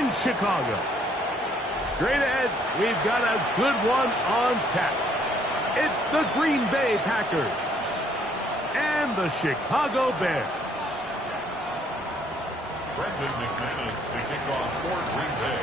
in Chicago. Straight ahead, we've got a good one on tap. It's the Green Bay Packers and the Chicago Bears. Brendan McManus to kick off for Green Bay.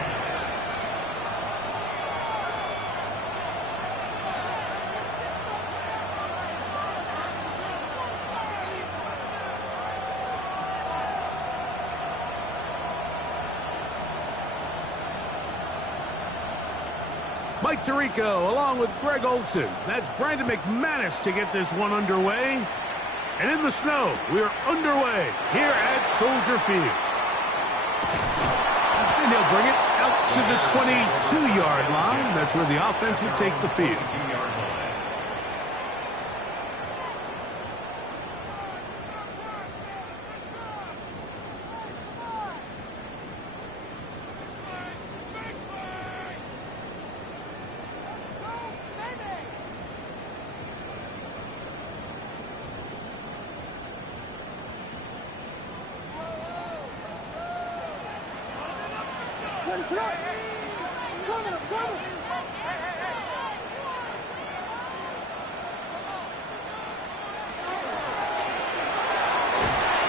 Mike Tirico along with Greg Olson. That's Brandon McManus to get this one underway. And in the snow, we're underway here at Soldier Field. And he'll bring it out to the 22-yard line. That's where the offense will take the field.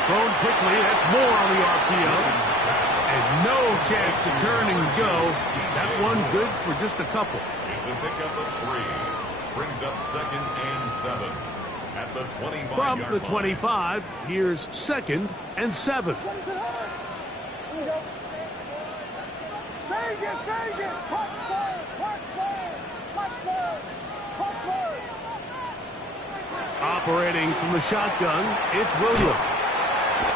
Thrown quickly, that's more on the RPO. And no chance to turn and go. That one good for just a couple. It's a pickup of 3. Brings up 2nd and 7. At the 25-yard line. From the 25, here's 2nd and 7. Operating from the shotgun, it's Williams.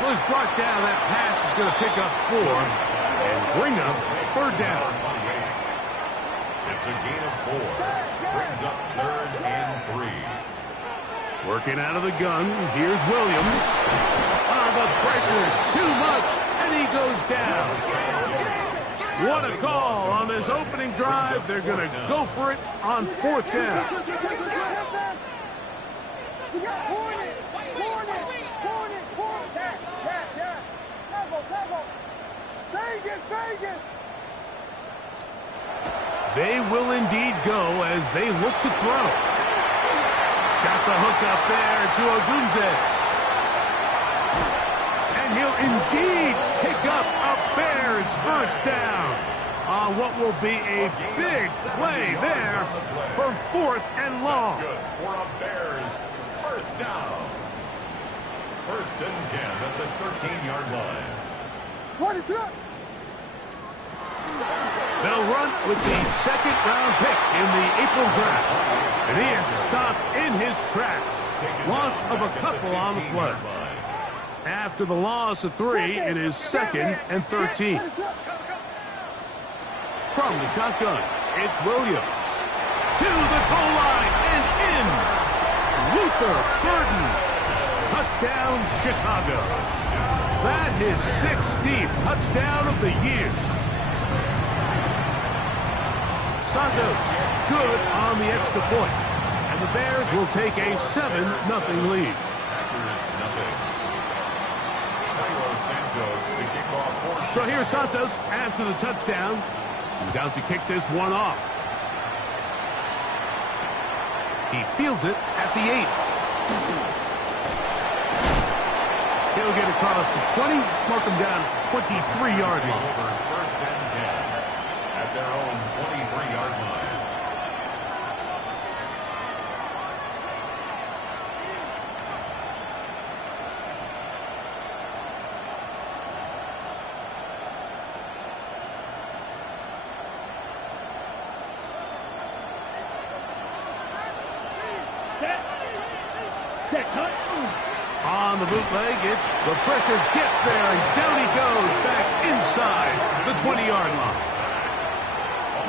Was brought down. That pass is going to pick up 4 and bring up 3rd down. It's a gain of 4. Brings up 3rd and 3. Working out of the gun. Here's Williams. The pressure, too much, and he goes down. What a call on this opening drive. They're going to go for it on 4th down. They will indeed go as they look to throw. He's got the hook up there to Ogunze. And he'll indeed pick up a Bears 1st down on what will be a big play there for 4th and long. That's good for a Bears 1st down. 1st and 10 at the 13-yard line. What is up? They'll run with the 2nd-round pick in the April draft. And he is stopped in his tracks. Loss of a couple on the play. After the loss of 3, it is 2nd and 13. From the shotgun, it's Williams. To the goal line and in. Luther Burden. Touchdown, Chicago. That is 16th touchdown of the year. Santos, good on the extra point. And the Bears will take a 7-0 lead. So here's Santos after the touchdown. He's out to kick this one off. He fields it at the 8. He'll get across the 20, mark him down at the 23-yard line. 1st and 10 at their own 23-yard line. On the bootleg, the pressure gets there, and down he goes back inside the 20-yard line.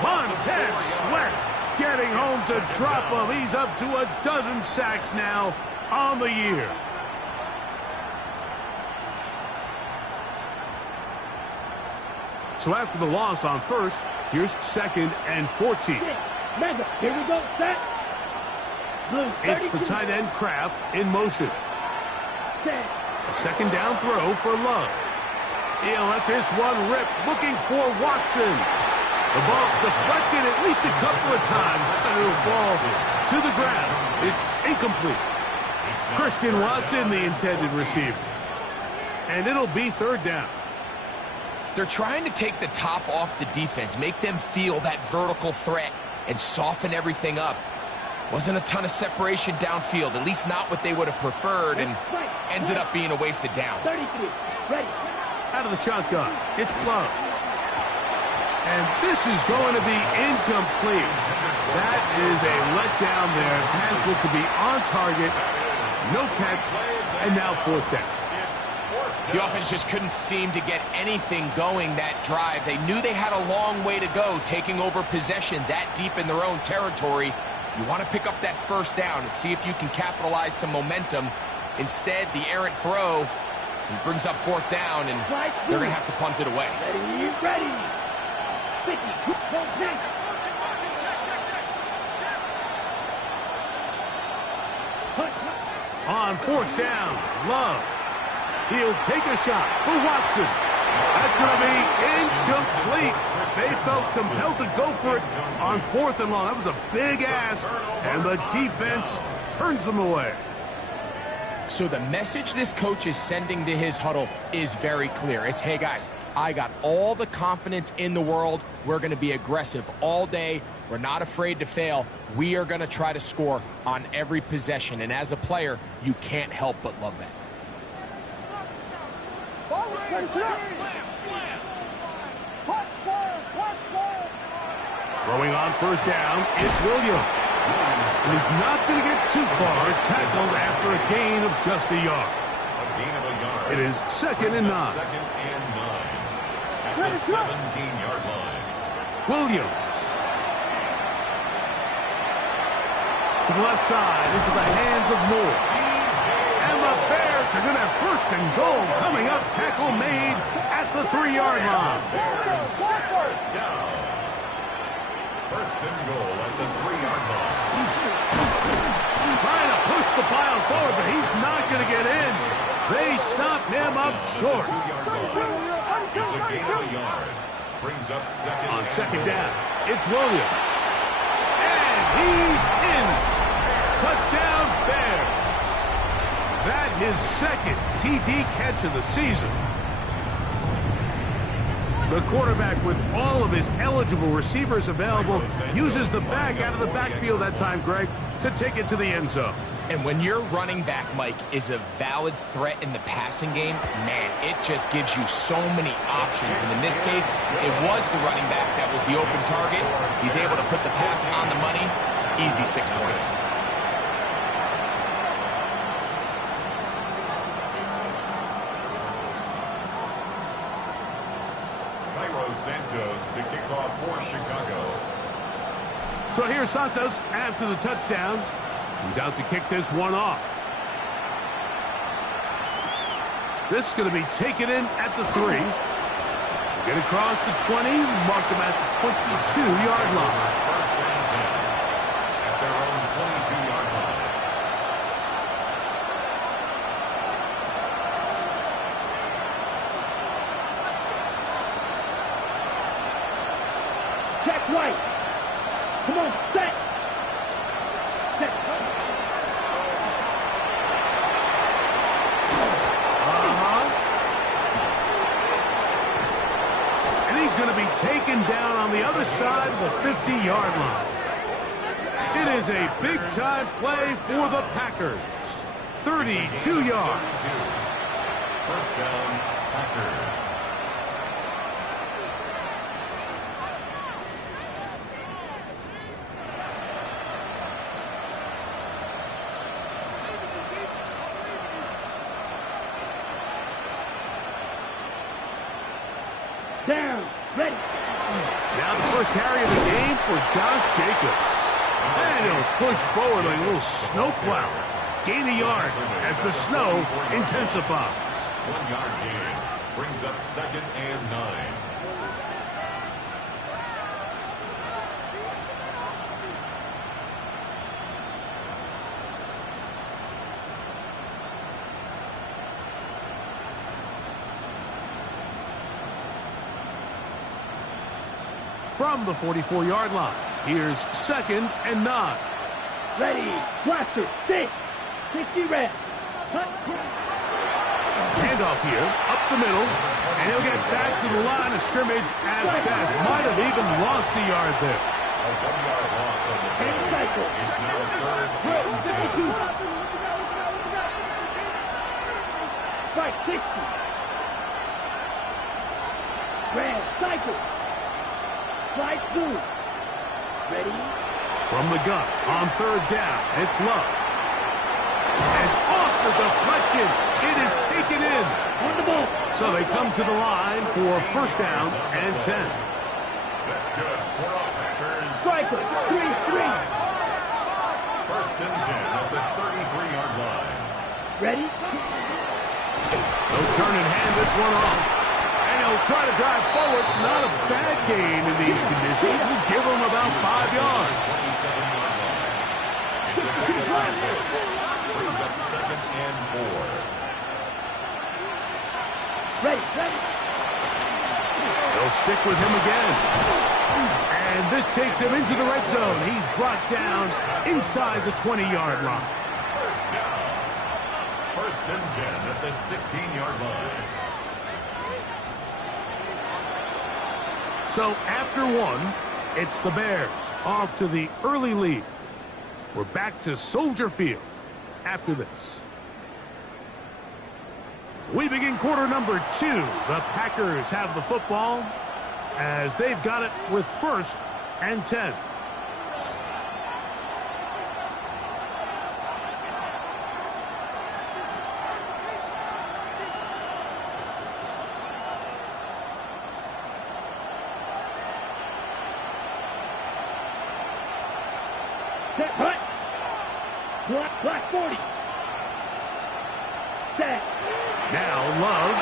Montez Sweat getting home to drop him. He's up to a dozen sacks now on the year. So after the loss on 1st, here's 2nd and 14. Here we go, set. It's the tight end Kraft in motion. A 2nd down throw for Love. He'll let this one rip, looking for Watson. The ball deflected at least a couple of times, and it'll fall to the ground. It's incomplete. Christian Watson, the intended receiver. And it'll be third down. They're trying to take the top off the defense, make them feel that vertical threat, and soften everything up. Wasn't a ton of separation downfield, at least not what they would have preferred, and ends it up being a wasted down. 33, ready. Out of the shotgun, it's Love. And this is going to be incomplete. That is a letdown there. Pass looked to be on target, no catch, and now fourth down. The offense just couldn't seem to get anything going that drive. They knew they had a long way to go, taking over possession that deep in their own territory. You want to pick up that first down and see if you can capitalize some momentum. Instead, the errant throw, he brings up fourth down, and they're going to have to punt it away. Ready, ready. 50, go, Jake. On fourth down, Love. He'll take a shot for Watson. That's going to be incomplete. They felt compelled to go for it on fourth and long. That was a big ask, and the defense turns them away. So the message this coach is sending to his huddle is very clear. It's, hey guys, I got all the confidence in the world. We're going to be aggressive all day. We're not afraid to fail. We are going to try to score on every possession. And as a player, you can't help but love that. Throwing on first down, it's Williams. And he's not going to get too far, tackled after a gain of just a yard. It is second and 9. Second and 9 at the 17-yard line. Williams. To the left side, into the hands of Moore. And the Bears are going to have first and goal coming up. Tackle made at the 3-yard line. First down. First and goal at the 3-yard line. Trying to push the pile forward, but he's not going to get in. They stop him up short. It's a gain of a yard. Brings up second. On second down, it's Williams. And he's in. Touchdown, Bears. That his second TD catch of the season. The quarterback, with all of his eligible receivers available, uses the back out of the backfield that time, Greg, to take it to the end zone. And when your running back, Mike, is a valid threat in the passing game, man, it just gives you so many options. And in this case, it was the running back that was the open target. He's able to put the pass on the money. Easy 6 points. Santos to kick off for Chicago. So here's Santos after the touchdown. He's out to kick this one off. This is going to be taken in at the 3. Get across the 20, mark him at the 22-yard line. First and 10 at their own 22-yard line. Check right. Come on, set. Set. And he's going to be taken down on the other side of the 50-yard line. It is a big-time play for the Packers. 32 yards. First down, Packers. Down. Ready. Now the first carry of the game for Josh Jacobs. And he'll push forward like a little snowplow. Gain a yard as the snow intensifies. 1-yard gain brings up second and 9. from the 44-yard line. Here's 2nd and 9. Ready, blaster, 6, 60 reps. Handoff here, up the middle, and he'll get back to the line of scrimmage at best. Might have even lost a yard there. A 1-yard loss on the play. It's now 3rd and 2. Right, 60. Grand cycle. Slide through. Ready? From the gun, on 3rd down, it's Love. And off the deflection, it is taken in. On the ball. So they come to the line for 1st down and 10. That's good. For our Packers. Striker, 3-3. 1st and 10 at the 33-yard line. Ready? They'll turn and hand this one off. And he'll try to drive forward. Not a bad gain in these conditions. We'll give him about 5 yards. 27-yard line. It's a gain of 6. Brings up 2nd and 4. Ready, ready. They'll stick with him again. And this takes him into the red zone. He's brought down inside the 20-yard line. 1st down. 1st and 10 at the 16-yard line. So after 1, it's the Bears off to the early lead. We're back to Soldier Field after this. We begin quarter number 2. The Packers have the football as they've got it with 1st and 10. Set, hut. Black 40. Set. Now Love.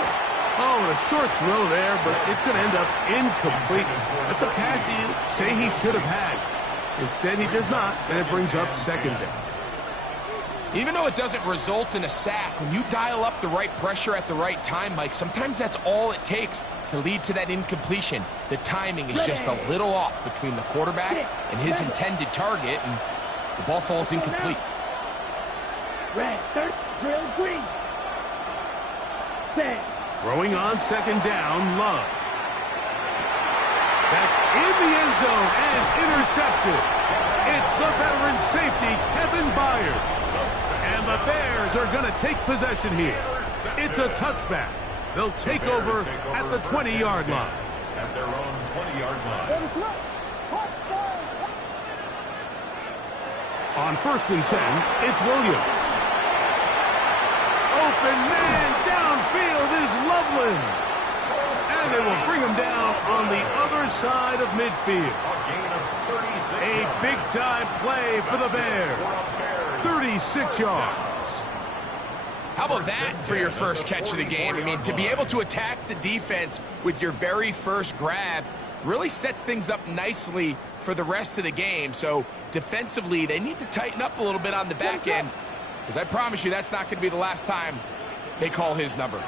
Oh, a short throw there, but it's going to end up incomplete. That's a pass you say he should have had. Instead, he does not, and it brings up 2nd down. Even though it doesn't result in a sack, when you dial up the right pressure at the right time, Mike, sometimes that's all it takes to lead to that incompletion. The timing is just a little off between the quarterback and his intended target, and the ball falls incomplete. Red, 3rd, drill green. Set. Throwing on 2nd down, Love. That's in the end zone and intercepted. It's the veteran safety, Kevin Byard. And the Bears are going to take possession here. It's a touchback. They'll take over at the 20-yard line. At their own 20-yard line. On 1st and 10, it's Williams. Open man downfield is Loveland. And they will bring him down on the other side of midfield. A gain of 36 A yards. big-time play for the Bears. 36 yards. How about that for your first catch of the game? I mean, to be able to attack the defense with your very first grab really sets things up nicely for the rest of the game. So defensively, they need to tighten up a little bit on the back end, because I promise you that's not going to be the last time they call his number.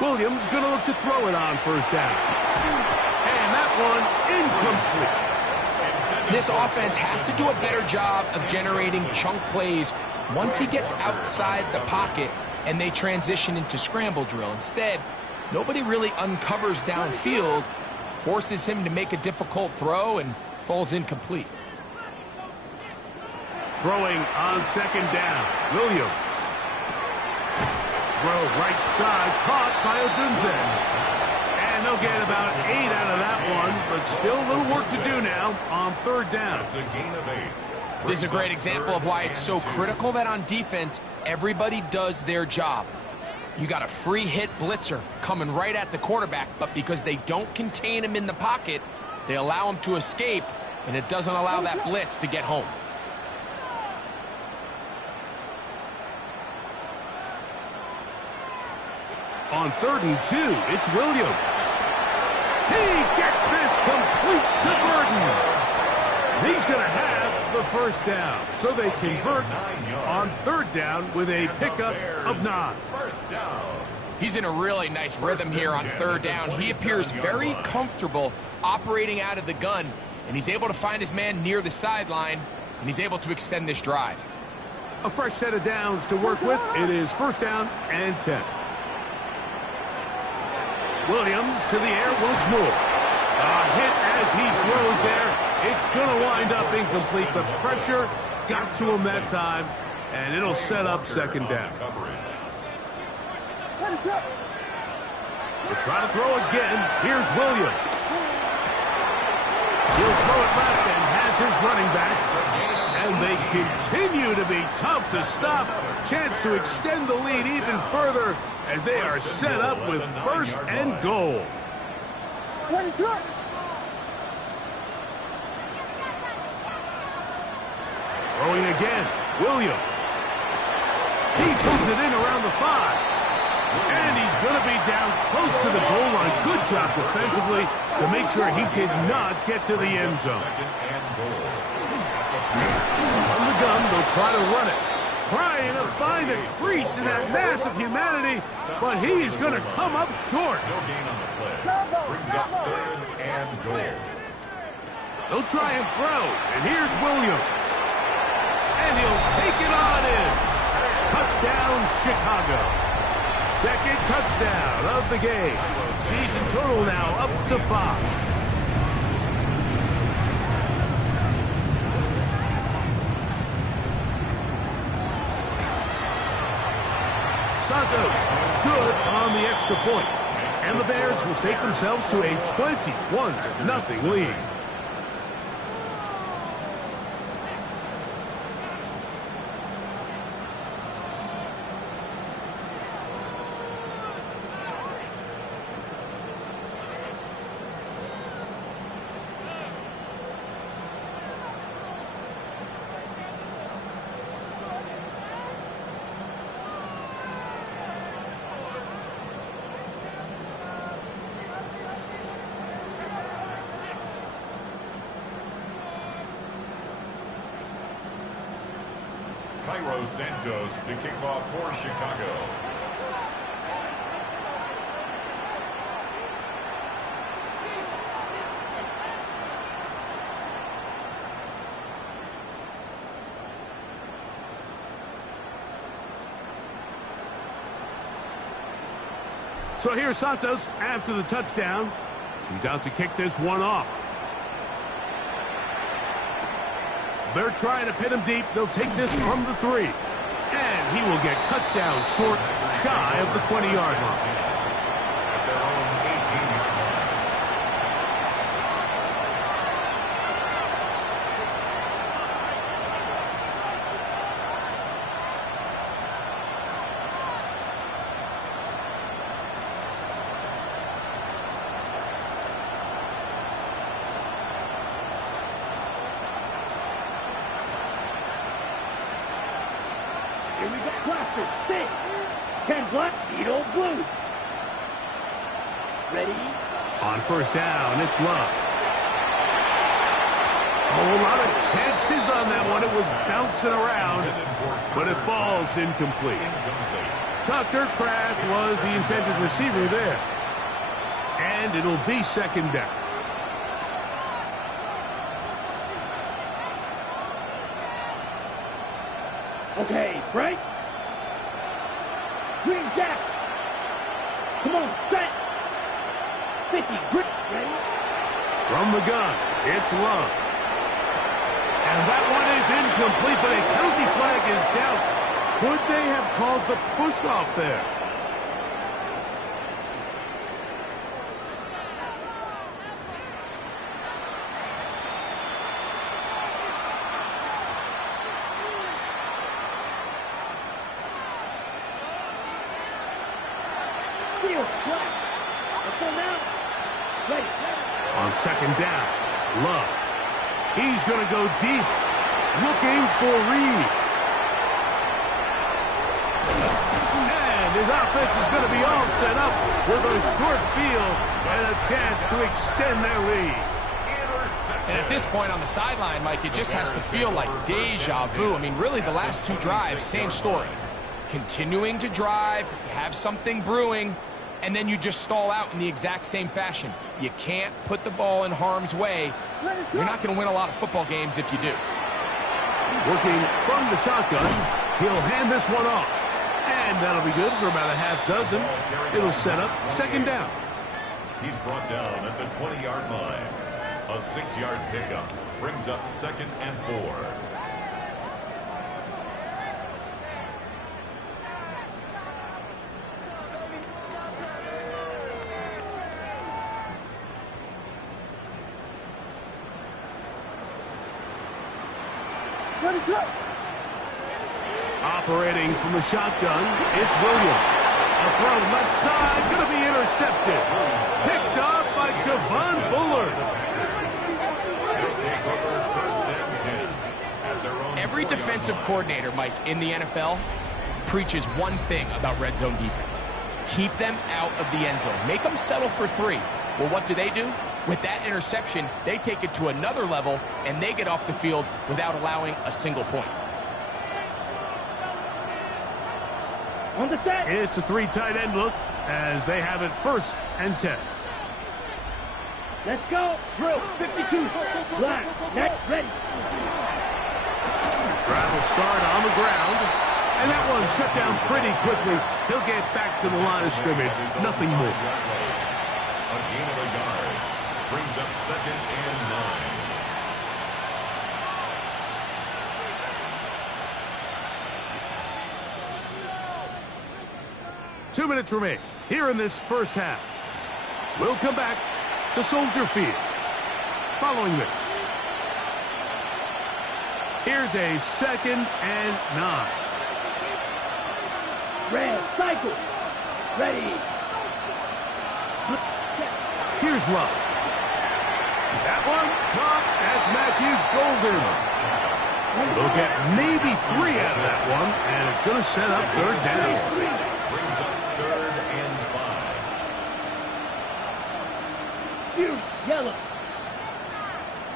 Williams going to look to throw it on 1st down. And that one incomplete. This offense has to do a better job of generating chunk plays once he gets outside the pocket and they transition into scramble drill. Instead, nobody really uncovers downfield, forces him to make a difficult throw, and falls incomplete. Throwing on 2nd down, Williams. Throw right side, caught by Odunze. And they'll get about 8 out of that one, but still a little work to do now on 3rd down. It's a gain of 8. This is a great example of why it's so critical that on defense, everybody does their job. You got a free hit blitzer coming right at the quarterback, but because they don't contain him in the pocket, they allow him to escape, and it doesn't allow that blitz to get home. On 3rd and 2, it's Williams. He gets this complete to Burden. He's going to have the first down, so they convert on third down with a pickup of 9. First down. He's in a really nice rhythm here on third down. He appears very comfortable operating out of the gun, and he's able to find his man near the sideline, and he's able to extend this drive. A fresh set of downs to work with. It is first down and 10. Williams to the air once more. A hit as he throws there. It's going to wind up incomplete. The pressure got to him that time, and it'll set up second down. They'll try to throw again. Here's Williams. He'll throw it left and has his running back. And they continue to be tough to stop. Chance to extend the lead even further as they are set up with first and goal. Throwing again. Williams. He puts it in around the 5. And he's going to be down close to the goal line. Good job defensively to make sure he did not get to the end zone. From the gun, they'll try to run it. Trying to find a crease in that mass of humanity, but he's going to come up short. No gain on the play. Brings up third and goal. They'll try and throw, and here's Williams. And he'll take it on in. Touchdown, Chicago. Second touchdown of the game. Season total now up to 5. Santos, good on the extra point. And the Bears will take themselves to a 21-0 lead. Cairo Santos to kick off for Chicago. So here's Santos after the touchdown. He's out to kick this one off. They're trying to pin him deep. They'll take this from the 3. And he will get cut down short, shy of the 20-yard line. At their own 18-yard line. Here we go. Cluster. 6. 10 black. Edo blue. Ready? On first down, it's Love. Oh, a lot of chances on that one. It was bouncing around, but it falls incomplete. Tucker Kraft was the intended receiver there. And it'll be second down. Okay, Frank. Green Jack. Come on, set. 50, grip. Ready? From the gun, it's Love. And that one is incomplete, but a penalty flag is down. Could they have called the push-off there? Field flat. Let's go now. Ready. On second down, Love. He's going to go deep, looking for Reed. And his offense is going to be all set up with a short field and a chance to extend their lead. second. And at this point on the sideline, Mike, it just has to feel like deja vu. I mean, really, the last two drives, same story. Continuing to drive, have something brewing, and then you just stall out in the exact same fashion. You can't put the ball in harm's way. You're not going to win a lot of football games if you do. Working from the shotgun, he'll hand this one off. And that'll be good for about a half dozen. It'll set up second down. He's brought down at the 20-yard line. A 6-yard pickup brings up 2nd and 4. What is up? Operating from the shotgun, it's Williams. A throw left side, going to be intercepted. Picked off by Javon Bullard. They'll take over 1st and 10 at their own Every 4-yard defensive line. coordinator, Mike, in the NFL preaches one thing about red zone defense. Keep them out of the end zone. Make them settle for 3. Well, what do? With that interception, they take it to another level, and they get off the field without allowing a single point. On the set. It's a 3 tight end look as they have it 1st and 10. Let's go. Drill. 52. Line. Next. Ready. Drive will start on the ground. And that one shut down pretty quickly. He'll get back to the line of scrimmage. Nothing more. A gain of a yard brings up 2nd and 9. Two minutes remain here in this first half. We'll come back to Soldier Field. Following this, here's a 2nd and 9. Red. Cycle. Ready. Here's Love. That one caught. That's Matthew Golden. They'll get maybe 3 out of that one, and it's going to set up 3rd down. Brings up 3rd and 5. Huge. Yellow.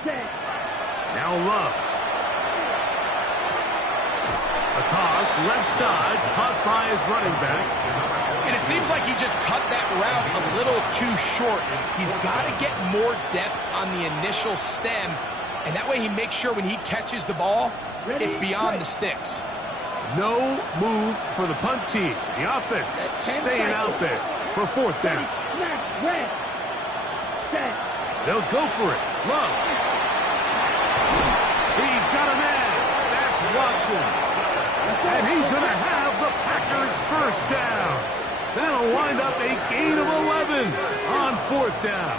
Set. Now Love. A toss, left side, caught by his running back. And it seems like he just cut that route a little too short. He's got to get more depth on the initial stem, and that way he makes sure when he catches the ball, it's beyond the sticks. No move for the punt team. The offense staying out there for 4th down. Red. Set. They'll go for it. Love. He's got a man. That's Watson. And he's going to have the Packers 1st down. That'll wind up a gain of 11 on 4th down.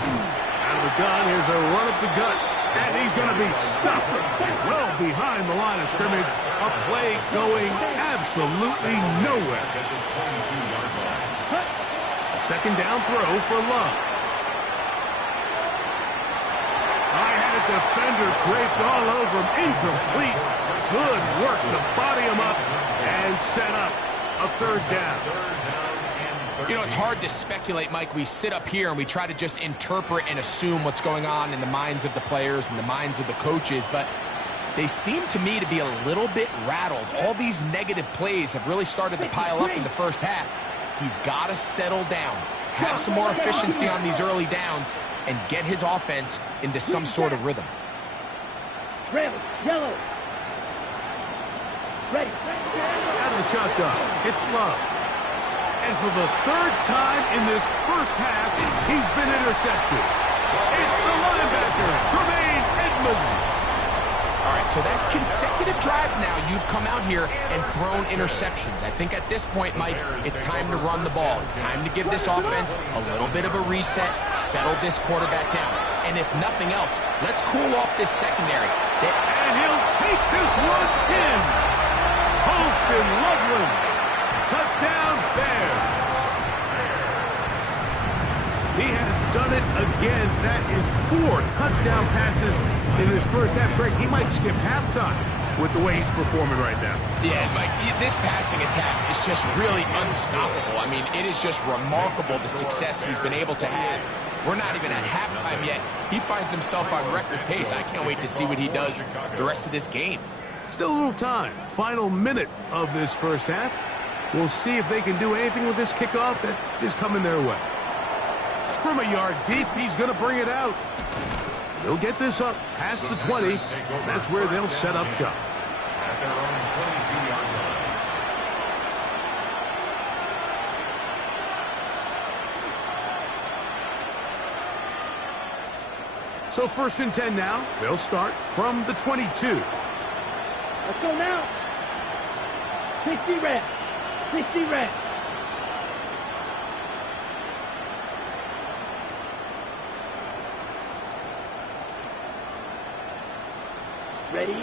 Out of the gun, here's a run up the gut. And he's going to be stopped well behind the line of scrimmage. A play going absolutely nowhere. At the 22-yard line. 2nd down throw for Love. I had a defender draped all over him. Incomplete. Good work to body him up and set up a 3rd down. You know, it's hard to speculate, Mike. We sit up here and we try to just interpret and assume what's going on in the minds of the players and the minds of the coaches, but they seem to me to be a little bit rattled. All these negative plays have really started to pile up in the first half. He's got to settle down, have some more efficiency on these early downs, and get his offense into some sort of rhythm. Red. Yellow. Ready. Out of the shotgun, it's Love. And for the 3rd time in this first half, he's been intercepted. It's the linebacker, Tremaine Edmonds. All right, so that's consecutive drives now. You've come out here and thrown interceptions. I think at this point, Mike, it's time to run the ball. It's time to give this offense a little bit of a reset, settle this quarterback down. And if nothing else, let's cool off this secondary. And he'll take this one in. Holston Loveland. Touchdown, Bears. He has done it again. That is 4 touchdown passes in his first half. Greg, he might skip halftime with the way he's performing right now. Yeah, Mike, this passing attack is just really unstoppable. I mean, it is just remarkable the success he's been able to have. We're not even at halftime yet. He finds himself on record pace. I can't wait to see what he does the rest of this game. Still a little time. Final minute of this first half. We'll see if they can do anything with this kickoff that is coming their way. From a yard deep, he's going to bring it out. They'll get this up past the 20. That's where they'll set up shop. At their own 22-yard line. So 1st and 10 now. They'll start from the 22. Let's go now. 60 red. 60 red. Ready?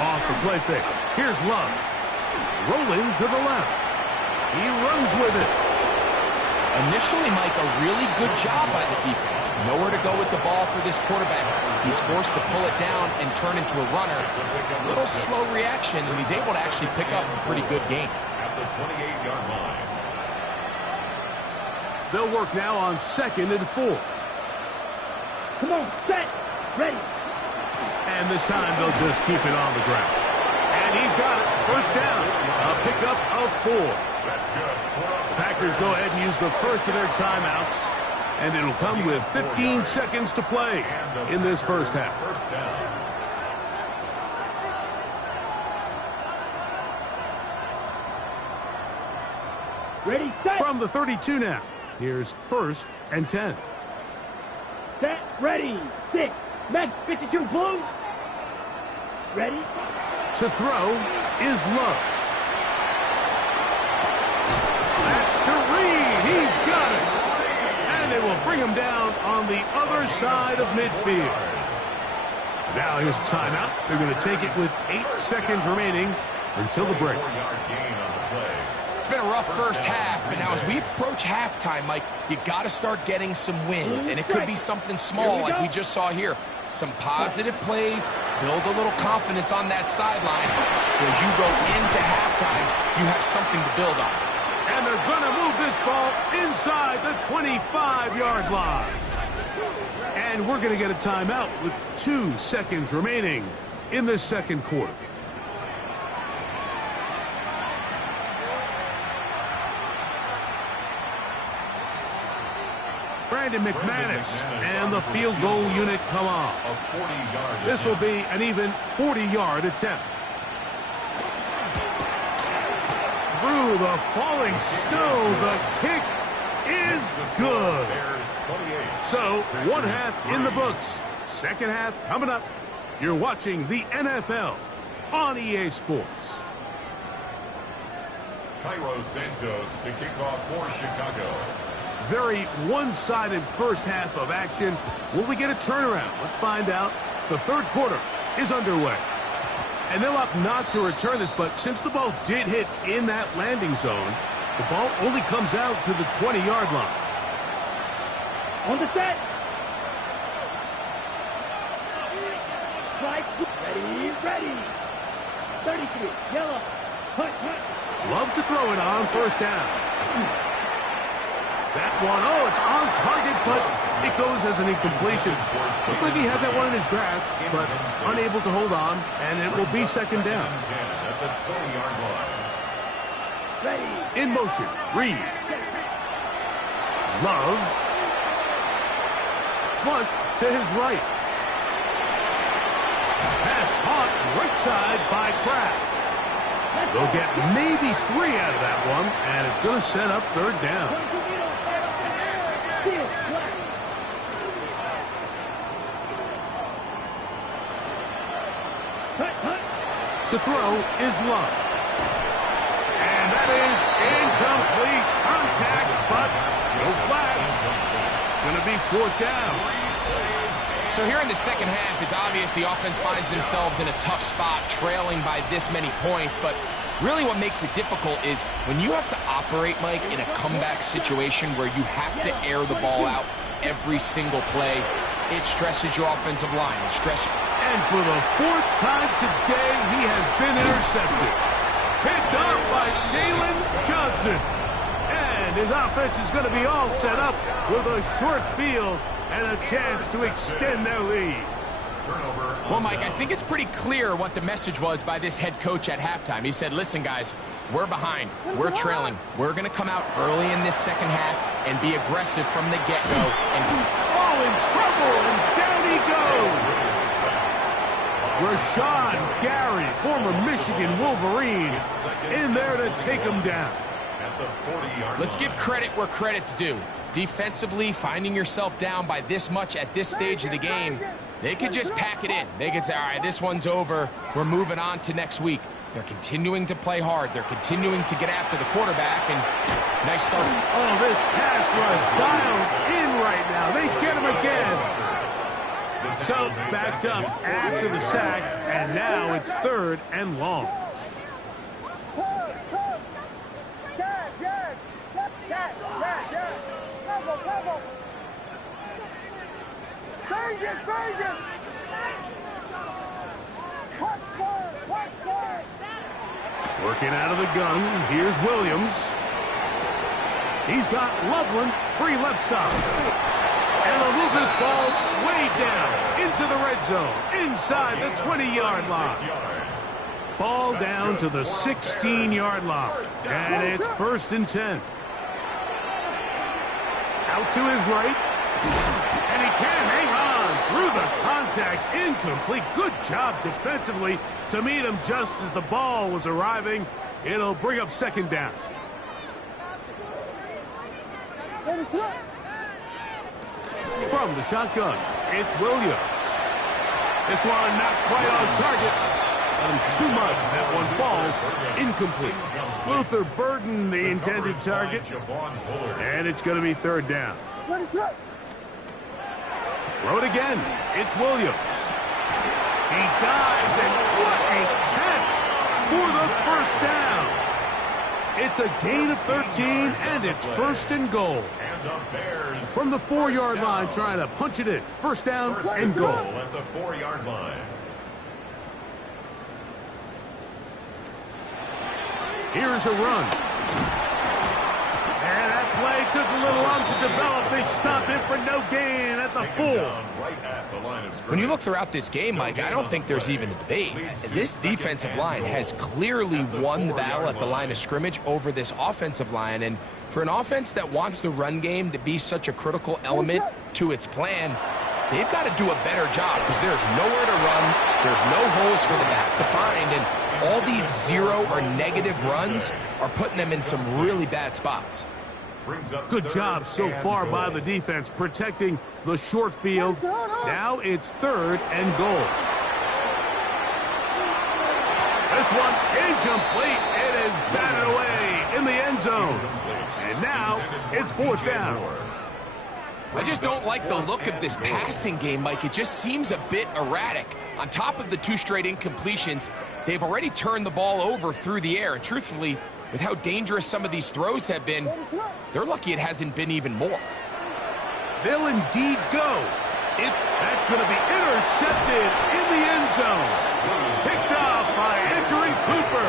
Off the play fake. Here's Love. Rolling to the left. He runs with it. Initially, Mike, a really good job by the defense. Nowhere to go with the ball for this quarterback. He's forced to pull it down and turn into a runner. A little slow reaction, and he's able to actually pick up a pretty good game. At the 28-yard line. They'll work now on 2nd and 4. Come on, set. Ready. And this time they'll just keep it on the ground. And he's got it. First down. A pickup of 4. That's good. The Packers go ahead and use the first of their timeouts. And it'll come with 15 seconds to play in this first half. First down. Ready, set. From the 32 now. Here's 1st and 10. Set, ready. 6. Max 52 blue. Ready. To throw is Love. That's to Reed. He's got it. And they will bring him down on the other side of midfield. Now here's a timeout. They're going to take it with 8 seconds remaining until the break. 4-yard gain on the play. It's been a rough first half, but now as we approach halftime, Mike, you got to start getting some wins, and it could be something small like we just saw here. Some positive plays, build a little confidence on that sideline, so as you go into halftime, you have something to build on. And they're going to move this ball inside the 25-yard line. And we're going to get a timeout with 2 seconds remaining in the second quarter. Brandon McManus and the field goal unit come on. A 40-yard. This will be an even 40-yard attempt. Through the falling snow, the kick is good. So, 1 half in the books. Second half coming up. You're watching the NFL on EA Sports. Cairo Santos to kick off for Chicago. Very one-sided first half of action. Will we get a turnaround? Let's find out. The third quarter is underway. And they'll opt not to return this, but since the ball did hit in that landing zone, the ball only comes out to the 20-yard line. On the set. Strike. Ready, ready. 33. Yellow. Hunt, hunt. Love to throw it on first down. That one, oh, it's on target, but it goes as an incompletion. Looked like he had that one in his grasp, but unable to hold on, and it will be second down. At the 20-yard line. Ready. In motion, Reed. Love. Flush to his right. Pass caught right side by Kraft. They'll get maybe 3 out of that one, and it's going to set up third down. To throw is Love. And that is incomplete. Contact, but no flags. It's going to be 4th down. So here in the second half, it's obvious the offense finds themselves in a tough spot, trailing by this many points. But really what makes it difficult is when you have to operate, Mike, in a comeback situation where you have to air the ball out every single play, it stresses your offensive line. It stresses. And for the 4th time today, he has been intercepted. Picked off by Jalen Johnson. And And his offense is going to be all set up with a short field and a chance to extend their lead. Well, Mike, I think it's pretty clear what the message was by this head coach at halftime. He said, listen, guys, we're behind. We're trailing. We're going to come out early in this second half and be aggressive from the get-go. And in trouble, and down he goes. Rashawn Gary, former Michigan Wolverine, in there to take him down. Let's give credit where credit's due. Defensively, finding yourself down by this much at this stage of the game, they could just pack it in. They could say, all right, this one's over. We're moving on to next week. They're continuing to play hard. They're continuing to get after the quarterback, and nice start. Oh, this pass rush dialed in right now. They get him again. So, backed up after the sack, and now it's 3rd and long. Working out of the gun, here's Williams. He's got Loveland free left side. And they'll move this ball way down into the red zone, inside the 20-yard line. Ball down to the 16-yard line. And it's 1st and 10. Out to his right. And he can hang on through the contact. Incomplete. Good job defensively to meet him just as the ball was arriving. It'll bring up 2nd down. From the shotgun, it's Williams. This one not quite on target. Too much. That one falls incomplete. Luther Burden, the intended target. And it's going to be 3rd down. Throw it again. It's Williams. He dives, and what a catch for the 1st down. It's a gain of 13, and it's 1st and goal. From the 4-yard line, trying to punch it in. 1st down and goal. At the 4-yard line. Here's a run. And that play took a little long to develop. They stop it for no gain at the 4. When you look throughout this game, Mike, I don't think there's even a debate. This defensive line has clearly won the battle at the line of scrimmage over this offensive line. And for an offense that wants the run game to be such a critical element to its plan, they've got to do a better job because there's nowhere to run. There's no holes for the back to find. And all these 0 or negative runs are putting them in some really bad spots. Good job so far by the defense protecting the short field. Now it's 3rd and goal. This one incomplete. It is batted away in the end zone. And now it's 4th down. I just don't like the look of this passing game, Mike. It just seems a bit erratic. On top of the 2 straight incompletions, they've already turned the ball over through the air. And truthfully, with how dangerous some of these throws have been, they're lucky it hasn't been even more. They'll indeed go. That's going to be intercepted in the end zone. Picked off by Edgerrin Cooper.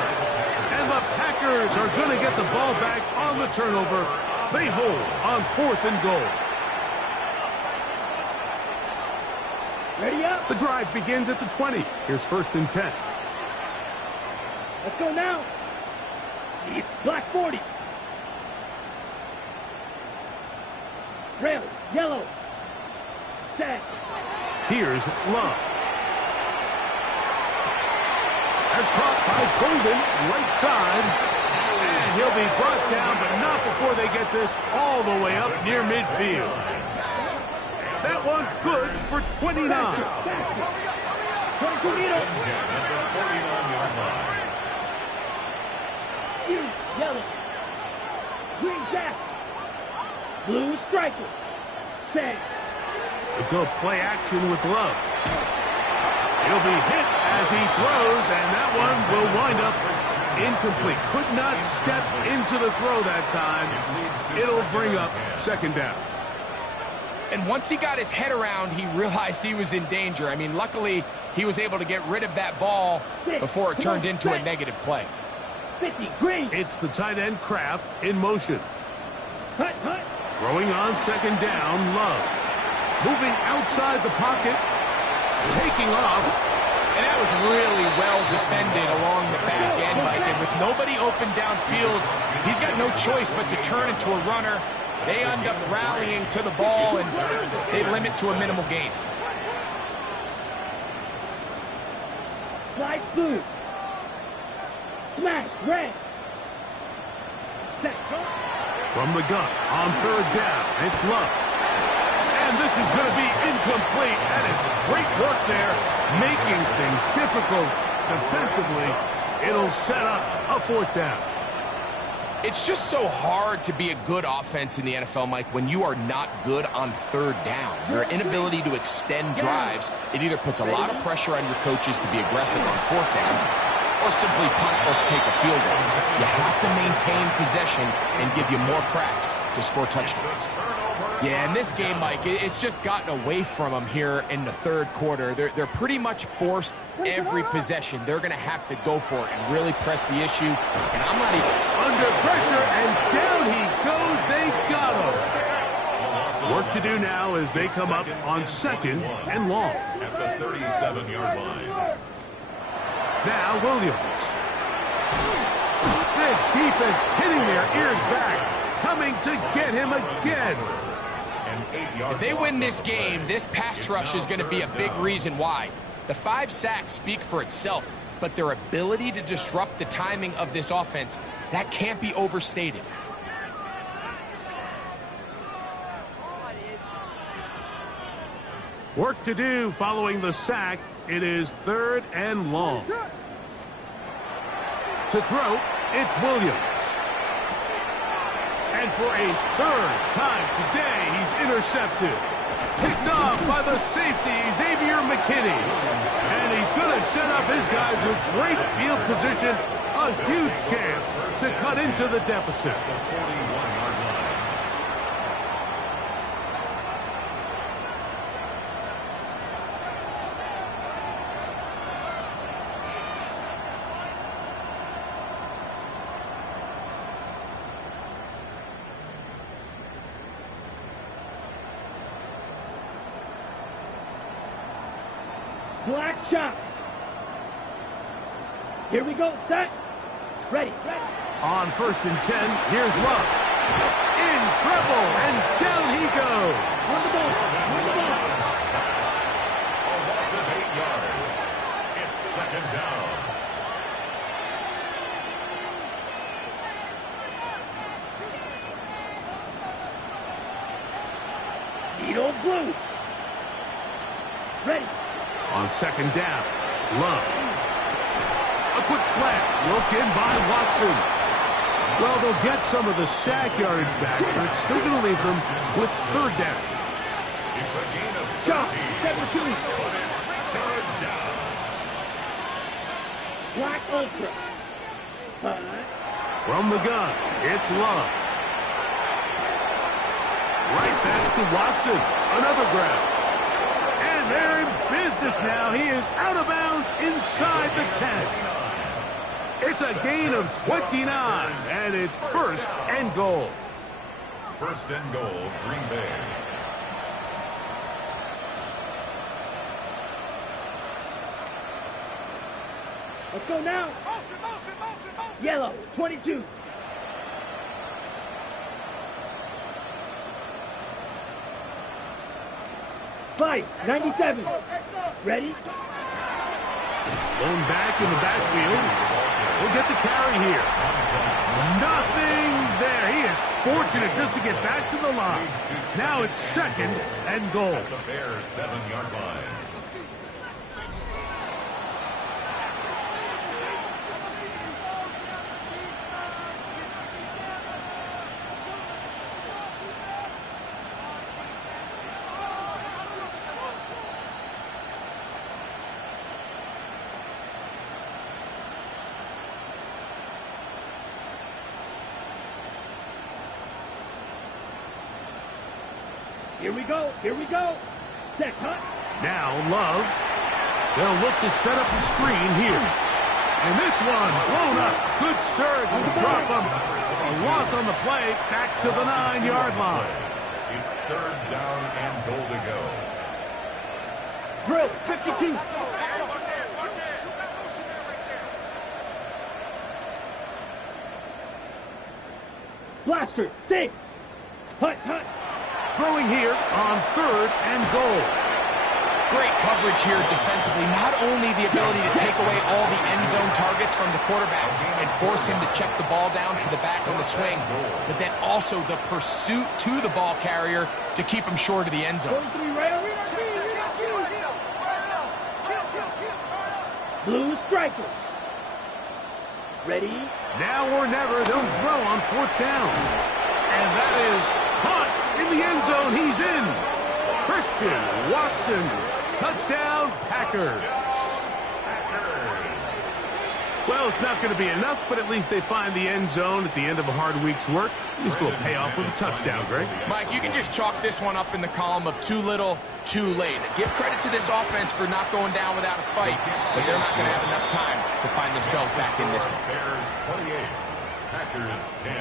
And the Packers are going to get the ball back on the turnover. They hold on 4th and goal. Ready up. The drive begins at the 20. Here's 1st and 10. Let's go now. Black 40. Red, yellow. Set. Here's Love. That's caught by Golden, right side. And he'll be brought down, but not before they get this all the way up near midfield. That one good for 29. Yellow. Green jack. Blue striker. Set. A good play action with Love. He'll be hit as he throws, and that one will wind up incomplete. Could not step into the throw that time. It'll bring up 2nd down. And once he got his head around, he realized he was in danger. I mean, luckily, he was able to get rid of that ball before it turned into a negative play. 50 green. It's the tight end Kraft in motion. Hut, hut. Throwing on second down, Love. Moving outside the pocket. Taking off. And that was really well defended along the back end, Mike. And with nobody open downfield, he's got no choice but to turn into a runner. They end up rallying to the ball, and they limit to a minimal gain. Slide blue. Smash, red. Set, go. From the gun on third down, it's Love. And this is going to be incomplete. That is great work there, making things difficult defensively. It'll set up a fourth down. It's just so hard to be a good offense in the NFL, Mike, when you are not good on third down. Your inability to extend drives, it either puts a lot of pressure on your coaches to be aggressive on fourth down or simply punt or take a field goal. You have to maintain possession and give you more cracks to score touchdowns. Yeah, in this game, Mike, it's just gotten away from them here in the third quarter. They're pretty much forced every possession. They're going to have to go for it and really press the issue. And I'm not even... Under pressure, and down he goes. They got him. Work to do now as they come up on second and long. At the 37-yard line. Now Williams. This defense hitting their ears back, coming to get him again. If they win this game, this pass rush is going to be a big reason why. The 5 sacks speak for itself, but their ability to disrupt the timing of this offense, that can't be overstated. Work to do following the sack. It is third and long. To throw, it's Williams. And for a third time today, he's intercepted. Picked off by the safety, Xavier McKinney. And he's going to set up his guys with great field position. A huge chance to cut into the deficit. Black shot. Here we go, set. Ready, ready. On first and 10, here's Love. In trouble, and down he goes. On the ball, on the ball. A loss of 8 yards. It's second down. Needle blue. Ready. On second down, Love. A quick slant, broken by Watson. Well, they'll get some of the sack yardage back, but it's still going to leave them with third down. It's a gain of 13. Shot, 7-2. But it's third down. Black ultra. From the gun, it's Love. Right back to Watson. Another grab. And they're in business now. He is out of bounds inside the 10. It's a gain of 29, and it's first and goal. First and goal, Green Bay. Let's go now. Yellow, 22. Five, 97. Ready? Going back in the backfield. We'll get the carry here. Nothing there. He is fortunate just to get back to the line. Now it's second and goal. At the Bears' 7-yard line. Here we go. Here we go. Set, cut. Now Love. They'll look to set up the screen here. And this one blown up. Good surge and drop him. A loss on the play. Back to the 9-yard line. It's third down and goal to go. Drill, 52. Blaster, 6. Hut, hut. Throwing here on 3rd and goal. Great coverage here defensively. Not only the ability to take away all the end zone targets from the quarterback and force him to check the ball down to the back on the swing, but then also the pursuit to the ball carrier to keep him short of the end zone. Blue striker. Ready? Now or never, they'll throw on 4th down. And that is caught in the end zone. He's in. Christian Watson. Touchdown, Packers. Well, it's not going to be enough, but at least they find the end zone at the end of a hard week's work. At least it'll pay off with a touchdown, Greg. Mike, you can just chalk this one up in the column of too little, too late. Give credit to this offense for not going down without a fight, but they're not going to have enough time to find themselves back in this one. Bears 28, Packers 10.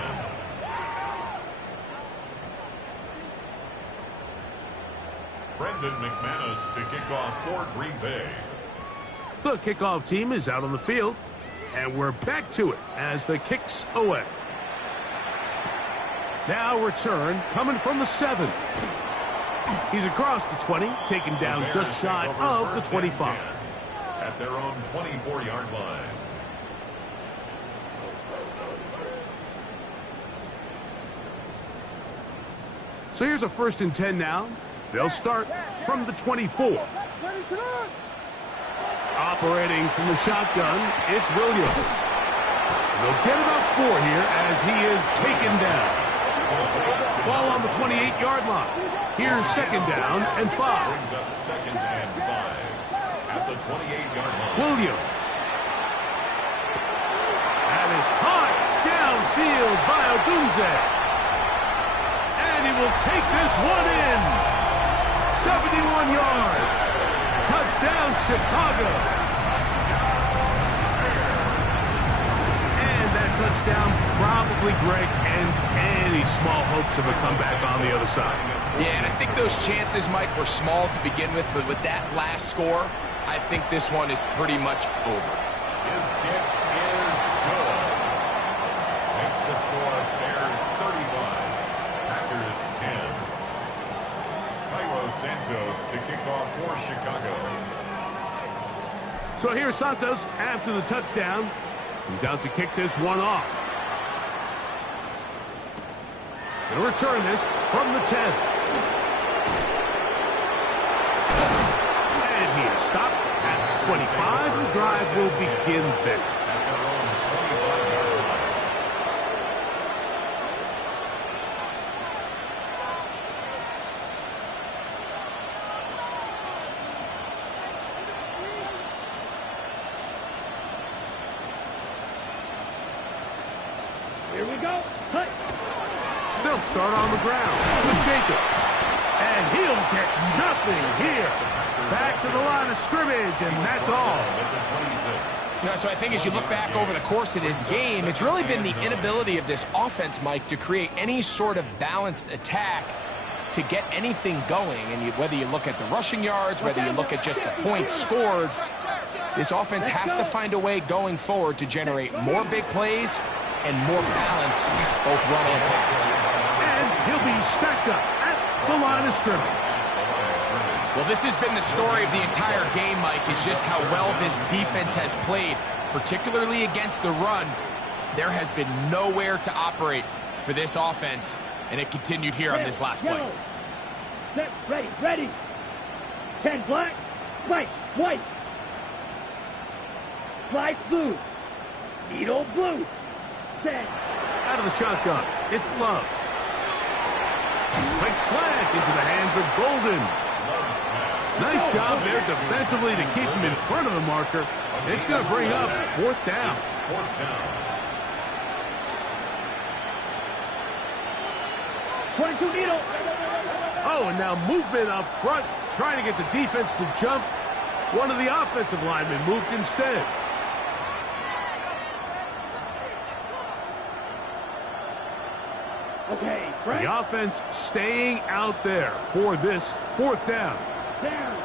Brendan McManus to kick off for Green Bay. The kickoff team is out on the field, and we're back to it as the kick's away. Now return coming from the 7. He's across the 20, taken down just shy of the 25. At their own 24-yard line. So here's a 1st and 10 now. They'll start from the 24. Operating from the shotgun, it's Williams. And they'll get about 4 here as he is taken down. Ball on the 28-yard line. Here's 2nd down and 5. Brings up 2nd and 5 at the 28-yard line. Williams. That is caught downfield by Odunze. And he will take this one in. 71 yards. Touchdown, Chicago. And that touchdown probably, Greg, ends any small hopes of a comeback on the other side. Yeah, and I think those chances, Mike, were small to begin with, but with that last score, I think this one is pretty much over. His kick is good. Makes the score Bears 35, Packers 10. Cairo Santos to kick off for Chicago. So here's Santos after the touchdown. He's out to kick this one off. He'll return this from the 10. And he is stopped at the 25. The drive will begin then. At their own 25-yard line. Here we go. Hut. They'll start on the ground with Jacobs. And he'll get nothing here. Back to the line of scrimmage, and that's all. At the 26. You know, so I think as you look back over the course of this game, it's really been the inability of this offense, Mike, to create any sort of balanced attack to get anything going. And whether you look at the rushing yards, whether you look at just the points scored, this offense has to find a way going forward to generate more big plays and more balance, both run and pass. And he'll be stacked up at the line of scrimmage. Well, this has been the story of the entire game, Mike, is just how well this defense has played, particularly against the run. There has been nowhere to operate for this offense, and it continued here on this last play. Set, ready, ready. 10 black, white, white. Flight blue, needle blue. Set. Out of the shotgun, it's Love. Quick slant into the hands of Golden. Nice job there defensively to keep him in front of the marker. It's going to bring up 4th down. 4th down. 22 needle. Oh, and now movement up front, trying to get the defense to jump. One of the offensive linemen moved instead. Okay, Frank. The offense staying out there for this fourth down. Down.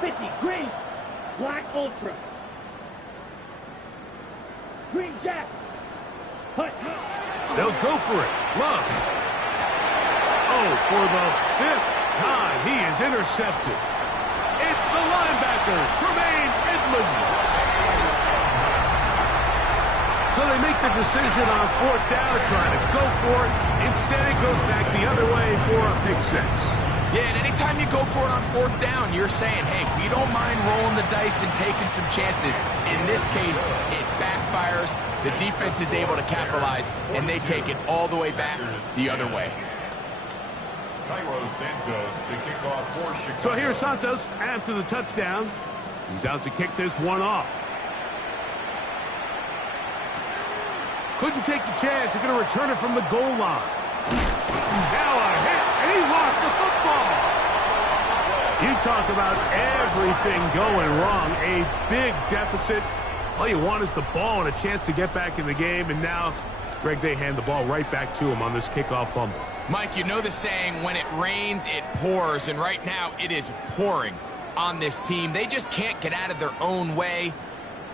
50, green. Black Ultra. Green Jack. Hut. They'll go for it. Love. Oh, for the fifth time, he is intercepted. It's the linebacker, Tremaine Edmonds. So they make the decision on fourth down, trying to go for it. Instead, it goes back the other way for a pick six. Yeah, and anytime you go for it on fourth down, you're saying, hey, we don't mind rolling the dice and taking some chances. In this case, it backfires. The defense is able to capitalize, and they take it all the way back the other way. Santos to kick off for Chicago. So here's Santos after the touchdown. He's out to kick this one off. Couldn't take the chance. They're going to return it from the goal line. Now a hit, and he lost the football. You talk about everything going wrong. A big deficit. All you want is the ball and a chance to get back in the game. And now, Greg, they hand the ball right back to him on this kickoff fumble. Mike, you know the saying, when it rains, it pours. And right now, it is pouring on this team. They just can't get out of their own way.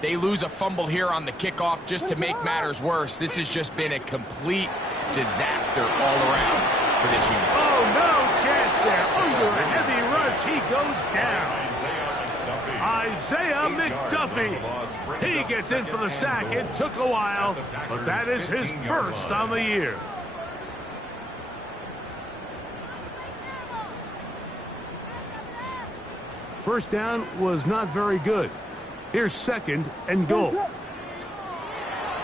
They lose a fumble here on the kickoff just to make matters worse. This has just been a complete disaster all around for this unit. Oh, no chance there. Under a heavy rush, he goes down. Isaiah McDuffie. He gets in for the sack. It took a while, but that is his first on the year. First down was not very good. Here's second and goal.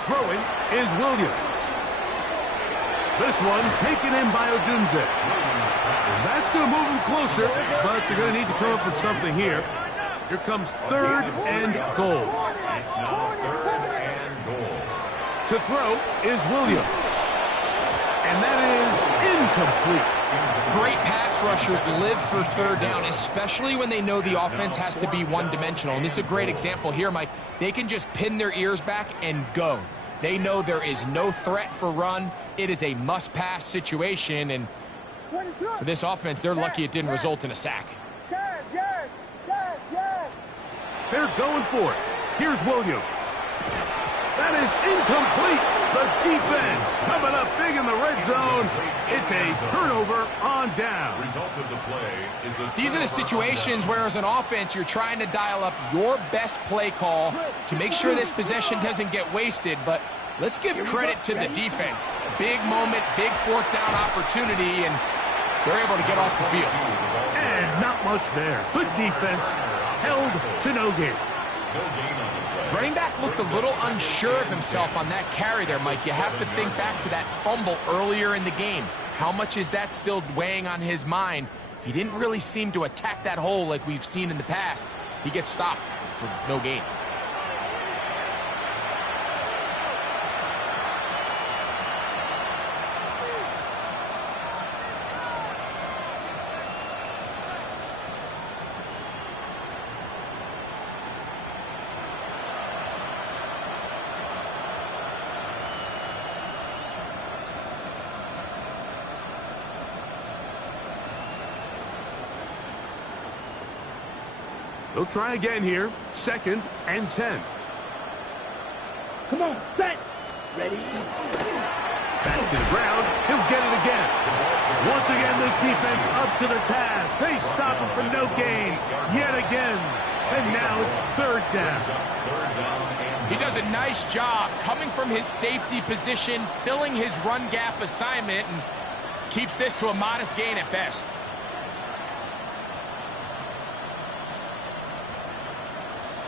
Throwing is Williams. This one taken in by Odunze. And that's going to move him closer, but they're going to need to come up with something here. Here comes third and goal. It's now third and goal. To throw is Williams. And that is incomplete. Great pass rushers live for third down, especially when they know the offense has to be one-dimensional. And this is a great example here, Mike. They can just pin their ears back and go. They know there is no threat for run. It is a must-pass situation, and for this offense, they're lucky it didn't result in a sack. They're going for it. Here's Williams. That is incomplete. The defense coming up big in the red zone. It's a turnover on down. Result of the play is a These are the situations where, as an offense, you're trying to dial up your best play call to make sure this possession doesn't get wasted. But let's give credit to the defense. Big moment, big fourth down opportunity, and they're able to get off the field. And not much there. Good defense. Held to no gain. Running back looked a little unsure of himself on that carry there, Mike. You have to think back to that fumble earlier in the game. How much is that still weighing on his mind? He didn't really seem to attack that hole like we've seen in the past. He gets stopped for no gain. They'll try again here. Second and 10. Come on, set. Ready. Back to the ground. He'll get it again. Once again, this defense up to the task. They stop him for no gain. Yet again. And now it's third down. He does a nice job coming from his safety position, filling his run gap assignment, and keeps this to a modest gain at best.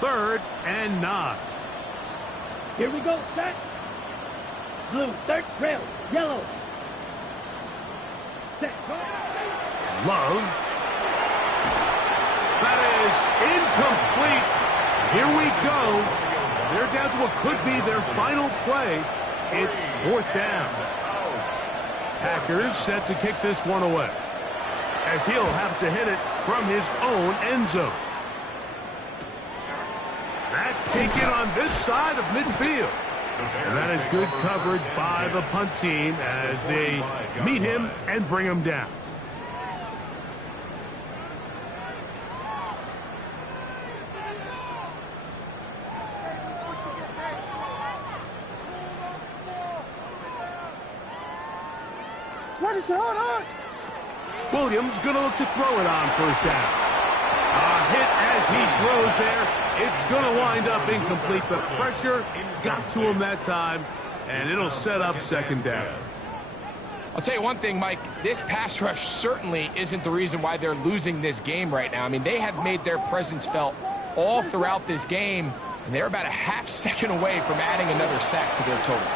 Third and 9. Here we go, set. Blue, third, trail, yellow. Set. Love. That is incomplete. Here we go. They're down to what could be their final play. It's fourth down. Packers set to kick this one away, as he'll have to hit it from his own end zone. That's taken on this side of midfield. And that is good coverage by the punt team as they meet him and bring him down. Williams going to look to throw it on first down. A hit as he throws there. It's going to wind up incomplete. The pressure got to him that time, and it'll set up second down. I'll tell you one thing, Mike. This pass rush certainly isn't the reason why they're losing this game right now. I mean, they have made their presence felt all throughout this game, and they're about a half second away from adding another sack to their total.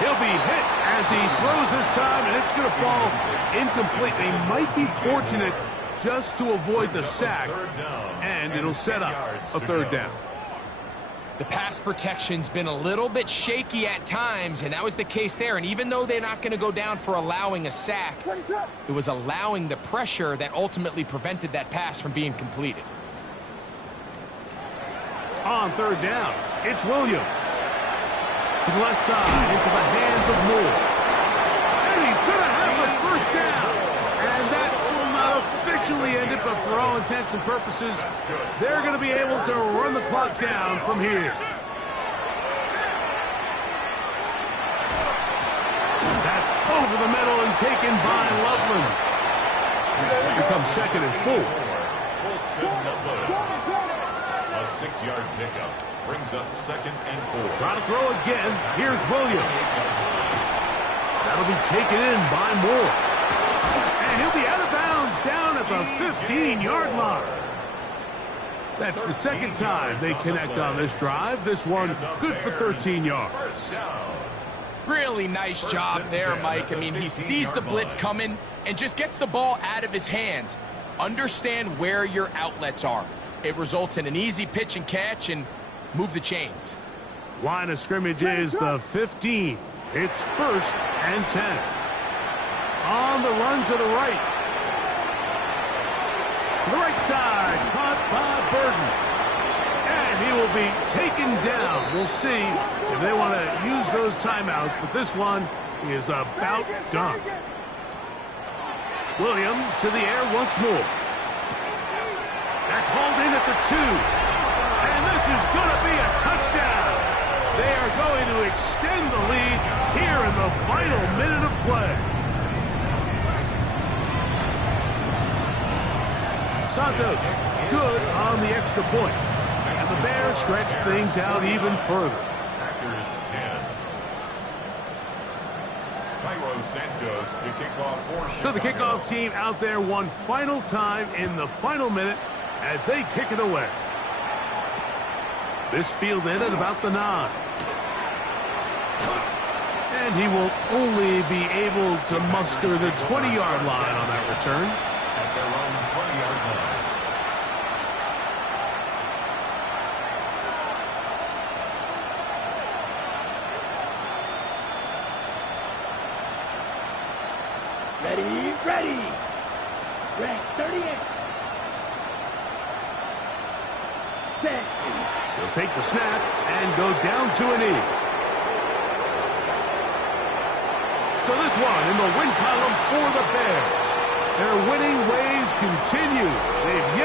He'll be hit as he throws this time, and it's going to fall incomplete. They might be fortunate just to avoid the sack, and it'll set up a third down. The pass protection's been a little bit shaky at times, and that was the case there. And even though they're not going to go down for allowing a sack, it was allowing the pressure that ultimately prevented that pass from being completed. On third down, it's Williams. To the left side, into the hands of Moore. And he's going to have the first down. And that will not officially end it, but for all intents and purposes, they're going to be able to run the clock down from here. That's over the middle and taken by Loveland. Here comes second and 4. A 6-yard pickup brings up second and 4. Try to throw again. Here's Williams. That'll be taken in by Moore. And he'll be out of bounds down at the 15-yard line. That's the second time they connect on this drive. This one good for 13 yards. Really nice job there, Mike. I mean, he sees the blitz coming and just gets the ball out of his hands. Understand where your outlets are. It results in an easy pitch and catch and move the chains. Line of scrimmage is the 15. It's first and 10. On the run to the right. To the right side, caught by Burden. And he will be taken down. We'll see if they want to use those timeouts, but this one is about done. Williams to the air once more. That's hauled in at the 2. And this is going to be a touchdown. They are going to extend the lead here in the final minute of play. Santos, good on the extra point. And the Bears stretch things out even further. Packers 10. Cairo Santos to kick off for So the Chicago. kickoff team out there one final time in the final minute as they kick it away. This field in at about the 9. And he will only be able to muster the 20-yard line on that return. At their own 20-yard line. Ready. Red 38. Set. He'll take the snap and go down to a knee. So this one in the win column for the Bears. Their winning ways continue. They've yet